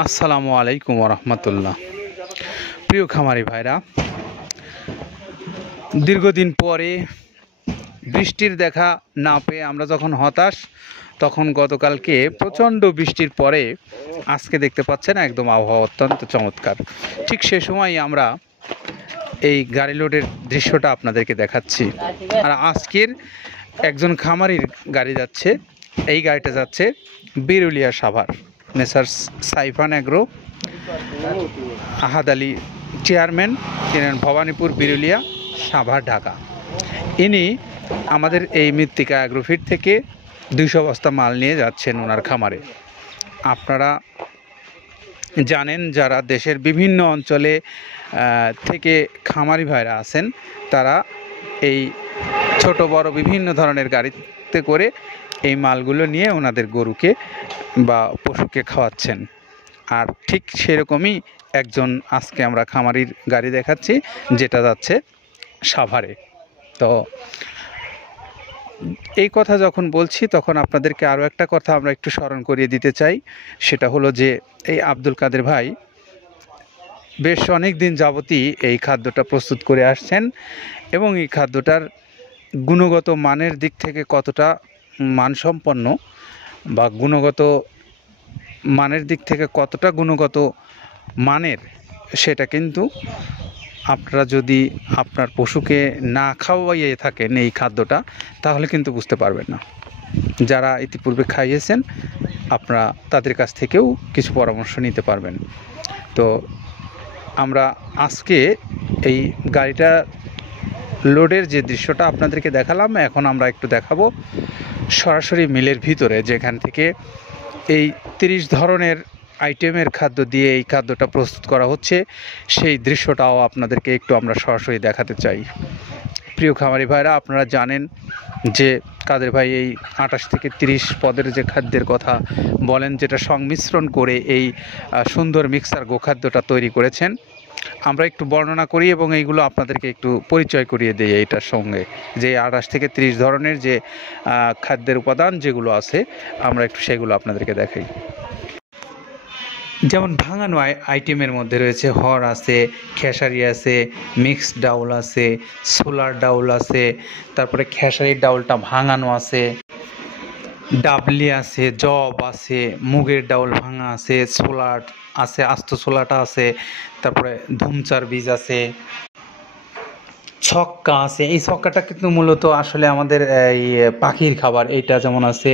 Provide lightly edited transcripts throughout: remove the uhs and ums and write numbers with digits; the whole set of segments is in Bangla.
আসসালামু আলাইকুম রহমতুল্লাহ। প্রিয় খামারি ভাইরা, দীর্ঘদিন পরে বৃষ্টির দেখা না পেয়ে আমরা যখন হতাশ, তখন গতকালকে প্রচণ্ড বৃষ্টির পরে আজকে দেখতে পাচ্ছেন একদম আবহাওয়া অত্যন্ত চমৎকার। ঠিক সে সময় আমরা এই গাড়ি লোডের দৃশ্যটা আপনাদেরকে দেখাচ্ছি। আর আজকের একজন খামারির গাড়ি যাচ্ছে, এই গাড়িটা যাচ্ছে বিরুলিয়া সাভার, মেসার্স সাইফান অ্যাগ্রো, আহাদ আলী চেয়ারম্যান, তিনি ভবানীপুর, বিরুলিয়া, সাভার, ঢাকা। ইনি আমাদের এই মৃত্তিকা অ্যাগ্রোফিট থেকে 200 বস্তা মাল নিয়ে যাচ্ছেন ওনার খামারে। আপনারা জানেন, যারা দেশের বিভিন্ন অঞ্চলে থেকে খামারি ভাইরা আছেন, তারা এই ছোট বড় বিভিন্ন ধরনের গাড়িতে করে এই মালগুলো নিয়ে ওনাদের গরুকে বা পশুকে খাওয়াচ্ছেন। আর ঠিক সেরকমই একজন আজকে আমরা খামারির গাড়ি দেখাচ্ছি, যেটা যাচ্ছে সাভারে। তো এই কথা যখন বলছি, তখন আপনাদেরকে আরও একটা কথা আমরা একটু স্মরণ করিয়ে দিতে চাই। সেটা হলো যে এই আব্দুল কাদের ভাই বেশ অনেক দিন যাবতই এই খাদ্যটা প্রস্তুত করে আসছেন, এবং এই খাদ্যটার গুণগত মানের দিক থেকে কতটা মানসম্পন্ন বা গুণগত মানের দিক থেকে কতটা গুণগত মানের, সেটা কিন্তু আপনারা যদি আপনার পশুকে না খাওয়াইয়ে থাকেন এই খাদ্যটা, তাহলে কিন্তু বুঝতে পারবেন না। যারা ইতিপূর্বে খাইয়েছেন, আপনারা তাদের কাছ থেকেও কিছু পরামর্শ নিতে পারবেন। তো আমরা আজকে এই গাড়িটা লোডের যে দৃশ্যটা আপনাদেরকে দেখালাম, এখন আমরা একটু দেখাবো সরাসরি মিলের ভিতরে, যেখান থেকে এই 30 ধরনের আইটেমের খাদ্য দিয়ে এই খাদ্যটা প্রস্তুত করা হচ্ছে, সেই দৃশ্যটাও আপনাদেরকে একটু আমরা সরাসরি দেখাতে চাই। প্রিয় খামারি ভাইরা, আপনারা জানেন যে কাদের ভাই এই 28 থেকে 30 পদের যে খাদ্যের কথা বলেন, যেটা সংমিশ্রণ করে এই সুন্দর মিক্সার গোখাদ্যটা তৈরি করেছেন। আমরা একটু বর্ণনা করি এবং এইগুলো আপনাদেরকে একটু পরিচয় করিয়ে দিই এইটার সঙ্গে, যে 28 থেকে 30 ধরনের যে খাদ্যের উপাদান যেগুলো আছে, আমরা একটু সেগুলো আপনাদেরকে দেখাই। যেমন ভাঙানো আইটেমের মধ্যে রয়েছে হড় আছে, খেসারি আছে, মিক্সড ডাউল আছে, সোলার ডাউল আছে, তারপরে খেসারির ডাউলটা ভাঙানো আছে, ডাবলি আছে, জব আছে, মুগের ডাউল ভাঙা আছে, সোলার আছে, আস্ত সোলাটা আছে, তারপরে ধুমচার বীজ আছে, ছক্কা আছে। এই ছক্কাটা কিন্তু মূলত আসলে আমাদের এই পাখির খাবার। এইটা যেমন আছে,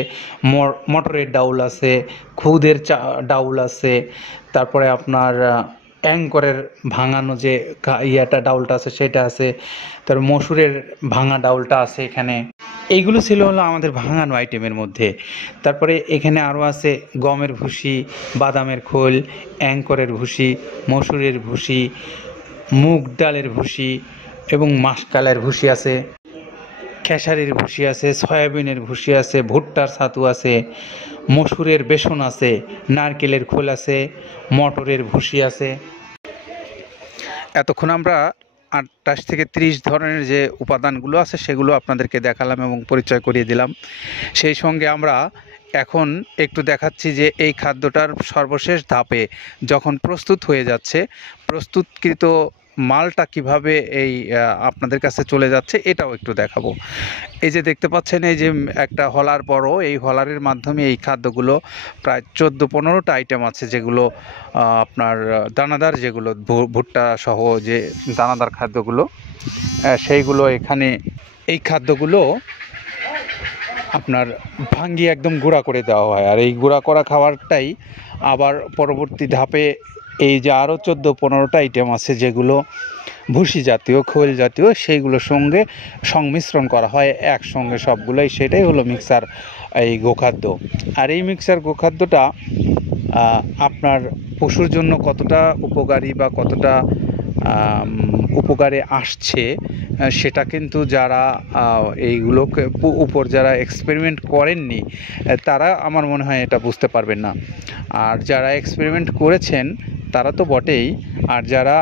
মটরের ডাউল আছে, খুদের ডাউল আছে, তারপরে আপনার অ্যাঙ্করের ভাঙানো যে ডাউলটা আছে সেটা আছে, তারপর মসুরের ভাঙা ডাউলটা আছে এখানে। এইগুলো ছিল হলো আমাদের ভাঙানো আইটেমের মধ্যে। তারপরে এখানে আরও আছে গমের ভুসি, বাদামের খোল, অ্যাঙ্করের ভুসি, মসুরের ভুসি, মুগ ডালের ভুসি এবং মাসকালের ভুসি আছে, খেসারির ভুসি আছে, সয়াবিনের ভুসি আছে, ভুট্টার ছাতু আছে, মসুরের বেসন আছে, নারকেলের খোল আছে, মটরের ভুসি আছে। এতক্ষণ আমরা 28 থেকে 30 ধরনের যে উপাদানগুলো আছে সেগুলো আপনাদেরকে দেখালাম এবং পরিচয় করিয়ে দিলাম। সেই সঙ্গে আমরা এখন একটু দেখাচ্ছি যে এই খাদ্যটার সর্বশেষ ধাপে যখন প্রস্তুত হয়ে যাচ্ছে, প্রস্তুতকৃত মালটা কিভাবে এই আপনাদের কাছে চলে যাচ্ছে, এটাও একটু দেখাবো। এই যে দেখতে পাচ্ছেন, এই যে একটা হলার বড়, এই হলারের মাধ্যমে এই খাদ্যগুলো প্রায় 14-15টা আইটেম আছে, যেগুলো আপনার দানাদার, যেগুলো ভুট্টা সহ যে দানাদার খাদ্যগুলো, সেইগুলো এখানে এই খাদ্যগুলো আপনার ভাঙ্গিয়ে একদম গুঁড়া করে দেওয়া হয়। আর এই গুঁড়া করা খাবারটাই আবার পরবর্তী ধাপে এই যে আরও 14-15টা আইটেম আছে, যেগুলো ভুসি জাতীয়, খোল জাতীয়, সেইগুলোর সঙ্গে সংমিশ্রণ করা হয় একসঙ্গে সবগুলোই। সেটাই হলো মিক্সার এই গোখাদ্য। আর এই মিক্সার গোখাদ্যটা আপনার পশুর জন্য কতটা উপকারী বা কতটা উপকারে আসছে, সেটা কিন্তু যারা এইগুলোকে উপর যারা এক্সপেরিমেন্ট করেননি, তারা আমার মনে হয় এটা বুঝতে পারবেন না। আর যারা এক্সপেরিমেন্ট করেছেন তারা তো বটেই, আর যারা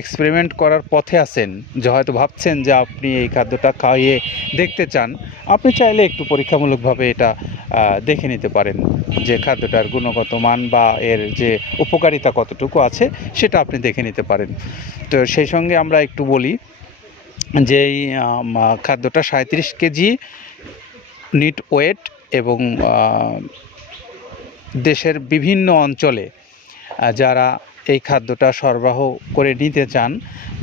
এক্সপেরিমেন্ট করার পথে আছেন, যে হয়তো ভাবছেন যে আপনি এই খাদ্যটা খাইয়ে দেখতে চান, আপনি চাইলে একটু পরীক্ষামূলকভাবে এটা দেখে নিতে পারেন যে খাদ্যটার গুণগত মান বা এর যে উপকারিতা কতটুকু আছে সেটা আপনি দেখে নিতে পারেন। তো সেই সঙ্গে আমরা একটু বলি যে এই খাদ্যটা 37 কেজি নিট ওয়েট এবং দেশের বিভিন্ন অঞ্চলে যারা এই খাদ্যটা সরবরাহ করে নিতে চান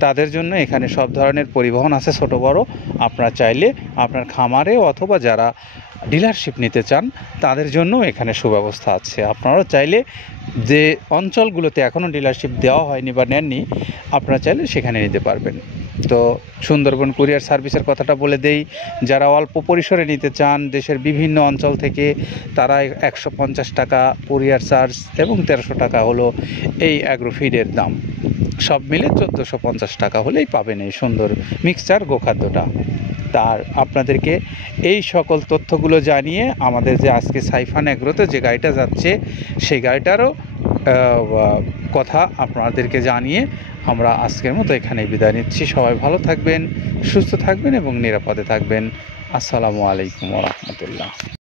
তাদের জন্য এখানে সব ধরনের পরিবহন আছে, ছোট বড়। আপনারা চাইলে আপনার খামারে অথবা যারা ডিলারশিপ নিতে চান তাদের জন্য এখানে সুব্যবস্থা আছে। আপনারাও চাইলে যে অঞ্চলগুলোতে এখনও ডিলারশিপ দেওয়া হয়নি বা নেননি, আপনারা চাইলে সেখানে নিতে পারবেন। তো সুন্দরবন কুরিয়ার সার্ভিসের কথাটা বলে দেই, যারা অল্প পরিসরে নিতে চান দেশের বিভিন্ন অঞ্চল থেকে, তারা 150 টাকা কুরিয়ার চার্জ এবং 1300 টাকা হলো এই অ্যাগ্রোফিডের দাম। সব মিলে 1450 টাকা হলেই পাবেন এই সুন্দর মিক্সচার গোখাদ্যটা। তার আপনাদেরকে এই সকল তথ্যগুলো জানিয়ে আমাদের যে আজকে সাইফান অ্যাগ্রোতে যে গাড়িটা যাচ্ছে সেই গাড়িটারও কথা আপনাদেরকে জানিয়ে আমরা আজকের মতো এখানেই বিদায় নিচ্ছি। সবাই ভালো থাকবেন, সুস্থ থাকবেন এবং নিরাপদে থাকবেন। আসসালামু আলাইকুম ওয়া রাহমাতুল্লাহ।